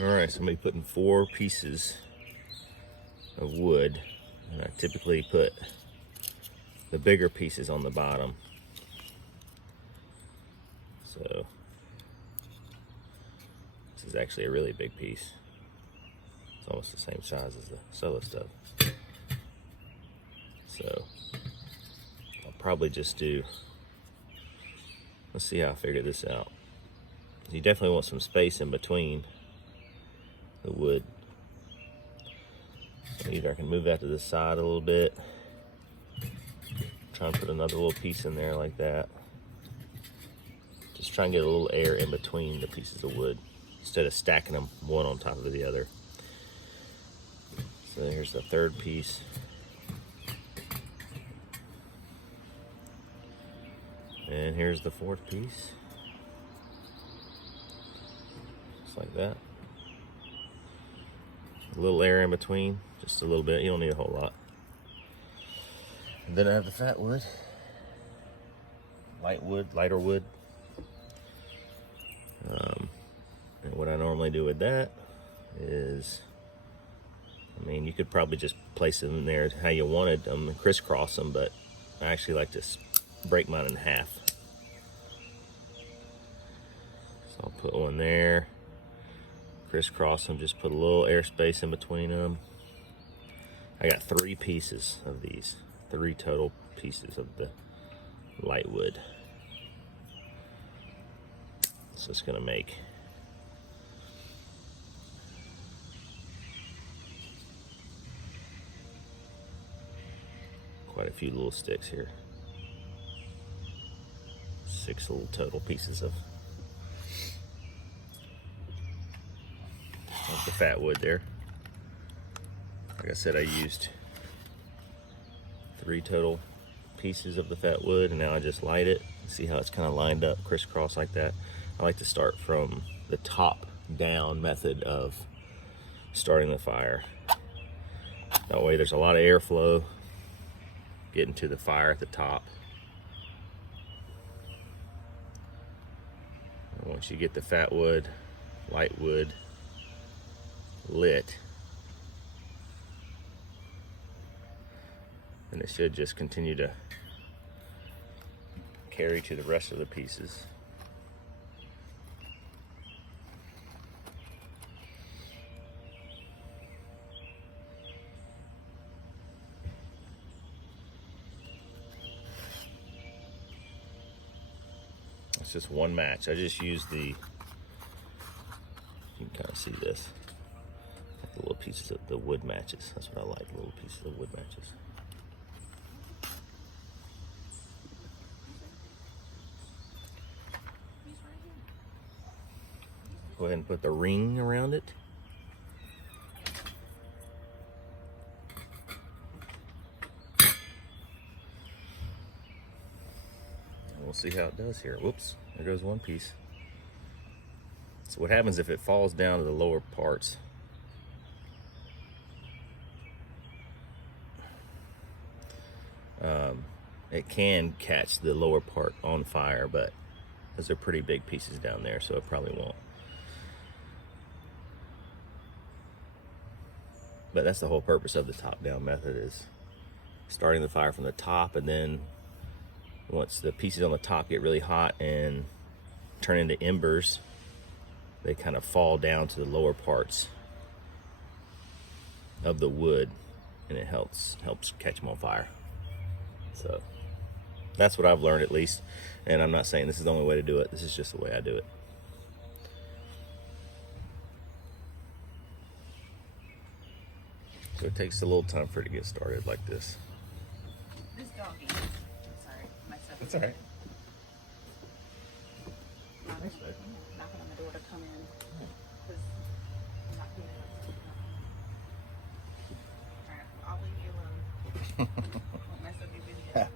Alright, so I'm going to be putting 4 pieces of wood, and I typically put the bigger pieces on the bottom. So this is actually a really big piece. It's almost the same size as the solo stove. So I'll probably just do, let's see how I figure this out. You definitely want some space in between the wood. So either I can move that to the side a little bit, try and put another little piece in there like that. Just try and get a little air in between the pieces of wood instead of stacking them one on top of the other. So here's the 3rd piece. And here's the 4th piece. Just like that. A little air in between, just a little bit. You don't need a whole lot. And then I have the fat wood. Lighter wood. And what I normally do with that is, I mean, you could probably just place them in there how you wanted them and crisscross them, but I actually like to break mine in half. So I'll put one there, crisscross them, just put a little airspace in between them. I got 3 pieces of these, 3 total pieces of the light wood. So it's gonna make quite a few little sticks here. 6 little total pieces of the fat wood there. Like I said, I used 3 total pieces of the fat wood, and now I just light it. See how it's kind of lined up crisscross like that. I like to start from the top down method of starting the fire. That way there's a lot of airflow getting to the fire at the top. And once you get the fat wood, light wood lit, then it should just continue to carry to the rest of the pieces. It's just one match. I just use the, you can kind of see this, the little pieces of the wood matches. That's what I like, little pieces of wood matches. Go ahead and put the ring around it. We'll see how it does here. Whoops, there goes one piece. So what happens if it falls down to the lower parts? It can catch the lower part on fire, but those are pretty big pieces down there, so it probably won't. But that's the whole purpose of the top-down method, is starting the fire from the top, and then once the pieces on the top get really hot and turn into embers, they kind of fall down to the lower parts of the wood, and it helps catch them on fire. So that's what I've learned, at least, and I'm not saying this is the only way to do it. This is just the way I do it. So it takes a little time for it to get started like this. This doggy. I'm sorry, myself. That's all right. Thanks, babe. Knocking on the door to come in. Because I'm not doing it. Alright, I'll leave you alone. Won't mess up your video.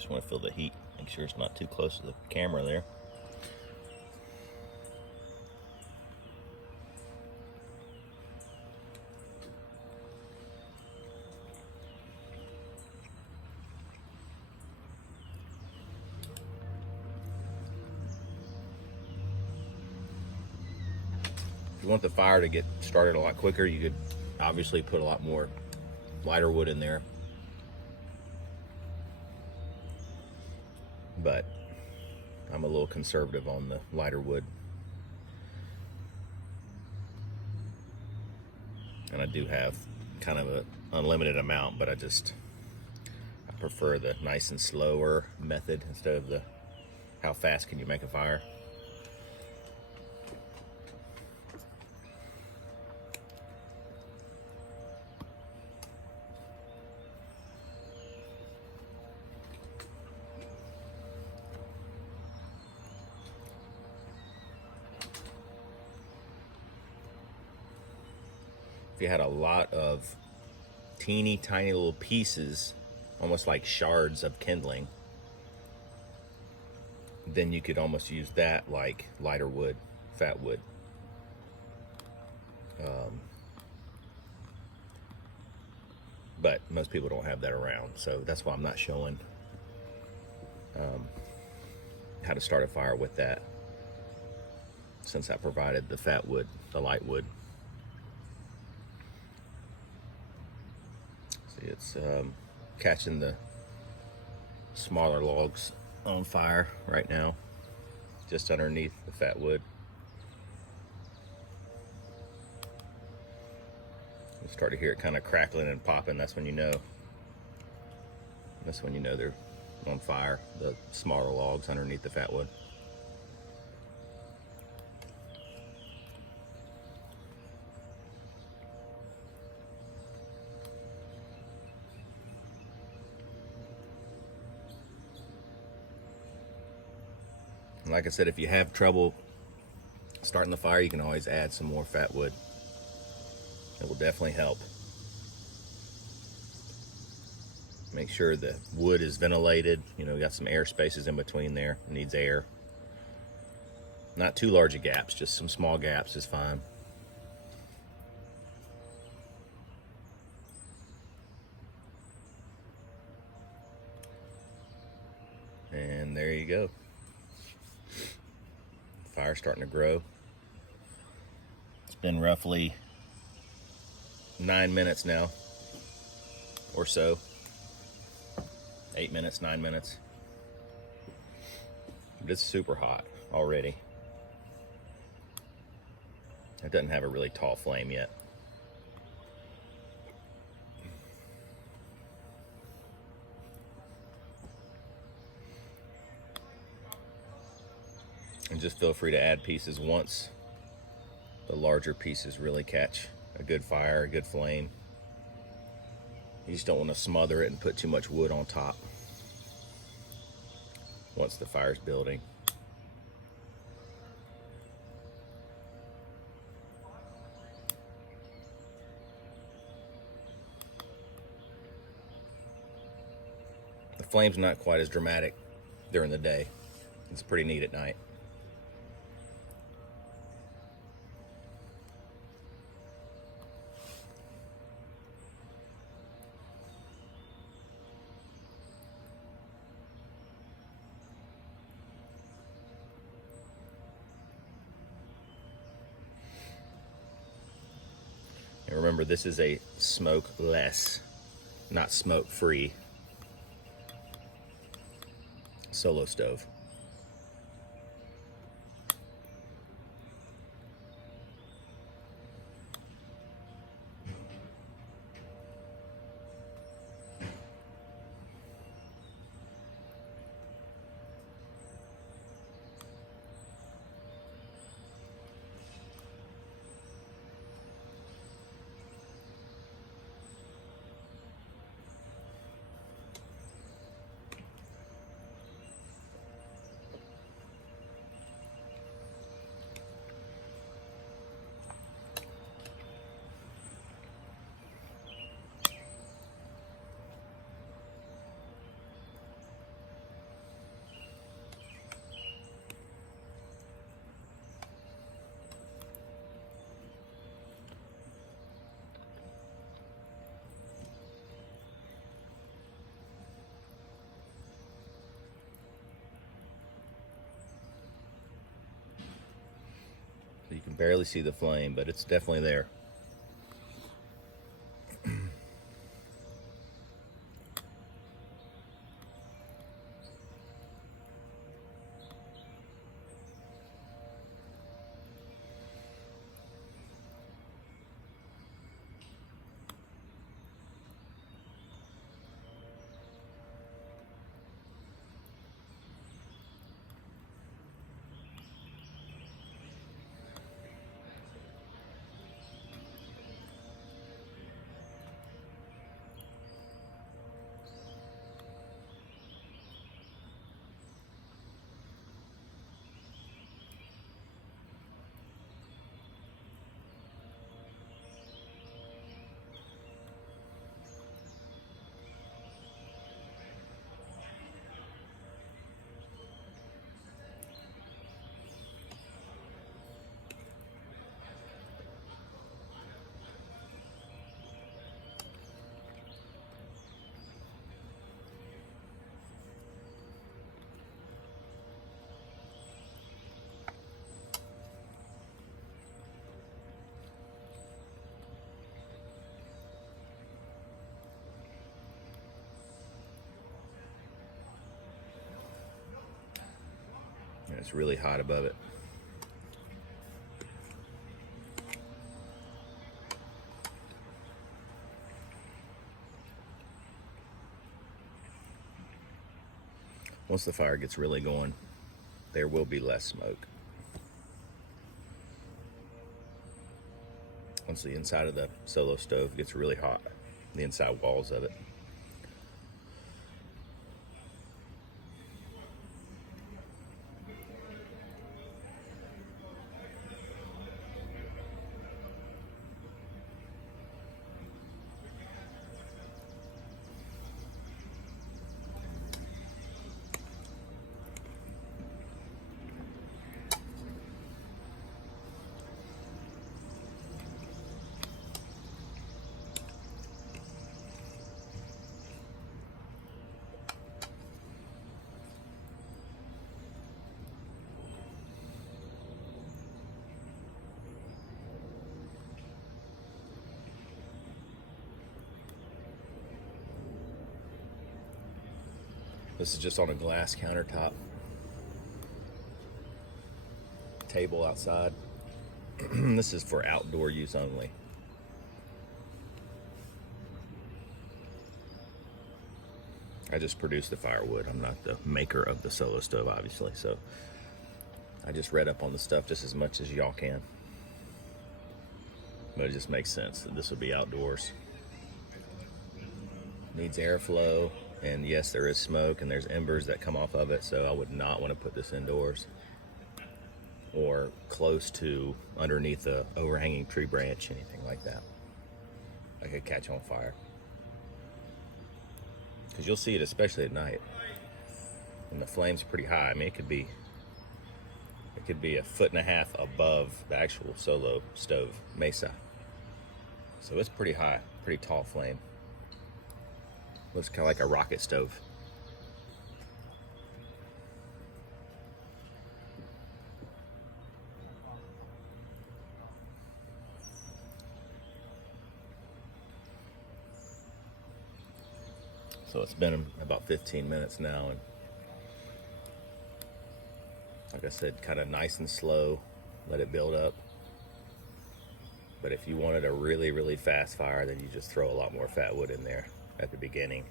Just want to feel the heat, make sure it's not too close to the camera there. If you want the fire to get started a lot quicker, you could obviously put a lot more lighter wood in there. But I'm a little conservative on the lighter wood. And I do have kind of an unlimited amount, but I prefer the nice and slower method instead of the how fast can you make a fire. If you had a lot of teeny tiny little pieces, almost like shards of kindling, then you could almost use that like lighter wood, fat wood. But most people don't have that around, so that's why I'm not showing how to start a fire with that, since I provided the fat wood, the light wood. See, it's catching the smaller logs on fire right now, just underneath the fat wood. You start to hear it kind of crackling and popping. That's when you know. That's when you know they're on fire. The smaller logs underneath the fat wood. And like I said, if you have trouble starting the fire, you can always add some more fat wood. It will definitely help. Make sure the wood is ventilated. You know, got some air spaces in between there. It needs air. Not too large of gaps, just some small gaps is fine. And there you go. Fire starting to grow. It's been roughly 9 minutes now, or so. 8 minutes, 9 minutes. But it's super hot already. It doesn't have a really tall flame yet. And just feel free to add pieces once the larger pieces really catch a good fire, a good flame. You just don't want to smother it and put too much wood on top once the fire's building. The flame's not quite as dramatic during the day. It's pretty neat at night. And remember, this is a smokeless, not smoke-free solo stove. barely see the flame, but it's definitely there. And it's really hot above it. Once the fire gets really going, there will be less smoke. Once the inside of the Solo stove gets really hot, the inside walls of it. This is just on a glass countertop. Table outside. This is for outdoor use only. I just produce the firewood. I'm not the maker of the Solo stove, obviously, so I just read up on the stuff just as much as y'all can. But it just makes sense that this would be outdoors. Needs airflow, and yes, there is smoke and there's embers that come off of it, so I would not want to put this indoors or close to underneath a overhanging tree branch, anything like that. I could catch on fire. Because you'll see it especially at night. And the flame's pretty high. I mean, it could be 1.5 feet above the actual Solo stove, Mesa. So it's pretty high, pretty tall flame. Looks kind of like a rocket stove. So it's been about 15 minutes now, and like I said, kind of nice and slow, let it build up. But if you wanted a really, really fast fire, then you just throw a lot more fat wood in there at the beginning,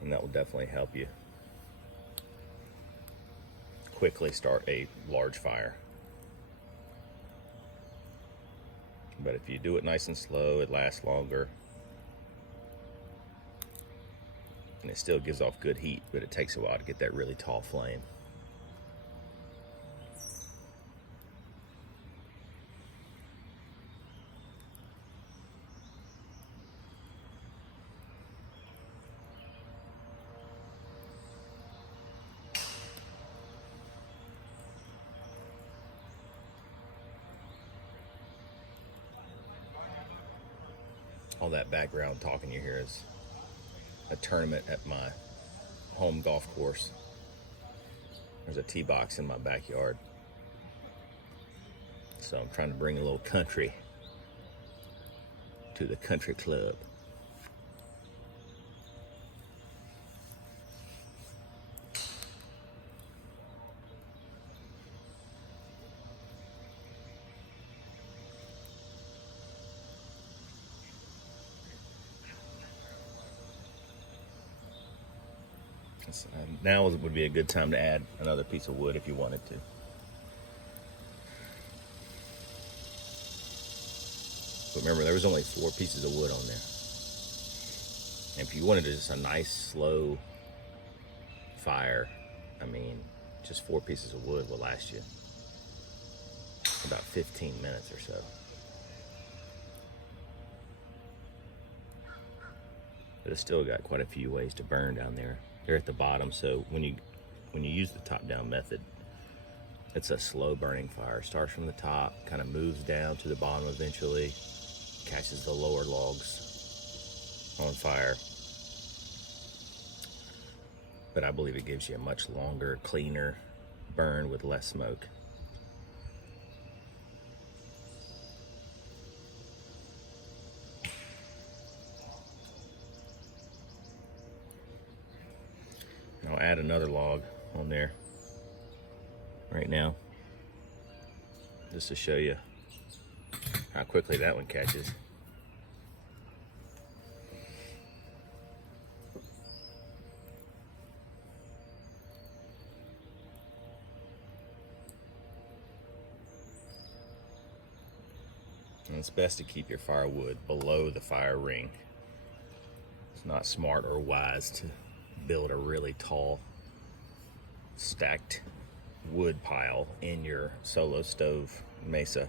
and that will definitely help you quickly start a large fire. But if you do it nice and slow, it lasts longer. And it still gives off good heat, but it takes a while to get that really tall flame. All that background talking you hear is a tournament at my home golf course. There's a tee box in my backyard. So I'm trying to bring a little country to the country club. Now would be a good time to add another piece of wood if you wanted to. But remember, there was only 4 pieces of wood on there. And if you wanted just a nice, slow fire, I mean, just 4 pieces of wood will last you about 15 minutes or so. But it's still got quite a few ways to burn down there. They're at the bottom, so when you use the top-down method, it's a slow burning fire. Starts from the top, kind of moves down to the bottom eventually, catches the lower logs on fire. But I believe it gives you a much longer, cleaner burn with less smoke. I'll add another log on there right now, just to show you how quickly that one catches. And it's best to keep your firewood below the fire ring. It's not smart or wise to build a really tall stacked wood pile in your solo stove Mesa.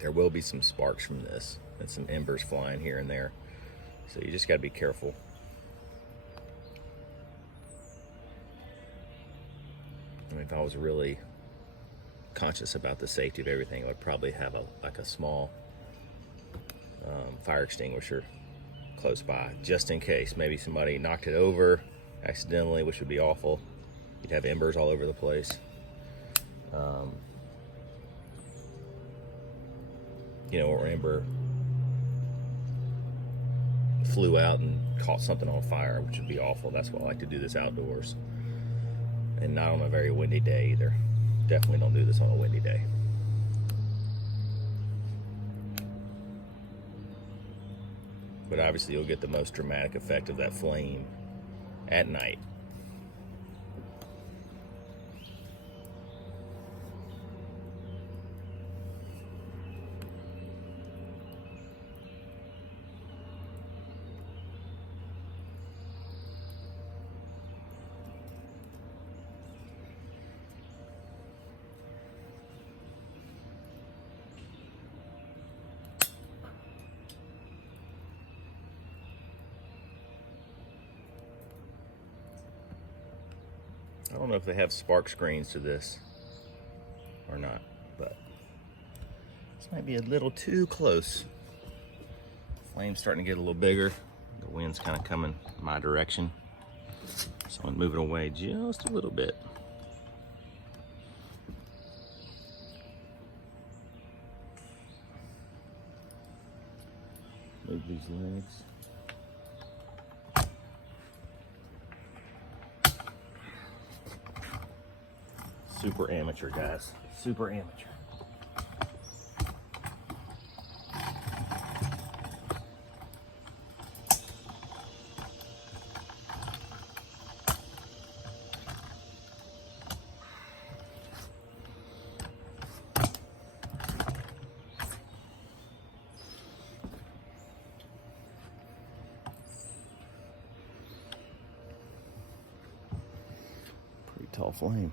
There will be some sparks from this and some embers flying here and there, so you just got to be careful. I mean, if I was really conscious about the safety of everything, I would probably have a small fire extinguisher close by, just in case. Maybe somebody knocked it over accidentally, which would be awful. You'd have embers all over the place. Or ember flew out and caught something on fire, which would be awful. That's why I like to do this outdoors, and not on a very windy day either. Definitely don't do this on a windy day. But obviously you'll get the most dramatic effect of that flame at night. I don't know if they have spark screens to this or not, but this might be a little too close. Flame's starting to get a little bigger. The wind's kind of coming my direction, so I'm moving away just a little bit. Move these legs. Super amateur, guys. Super amateur. Pretty tall flame.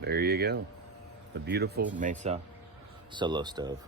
there you go. The beautiful Mesa solo stove.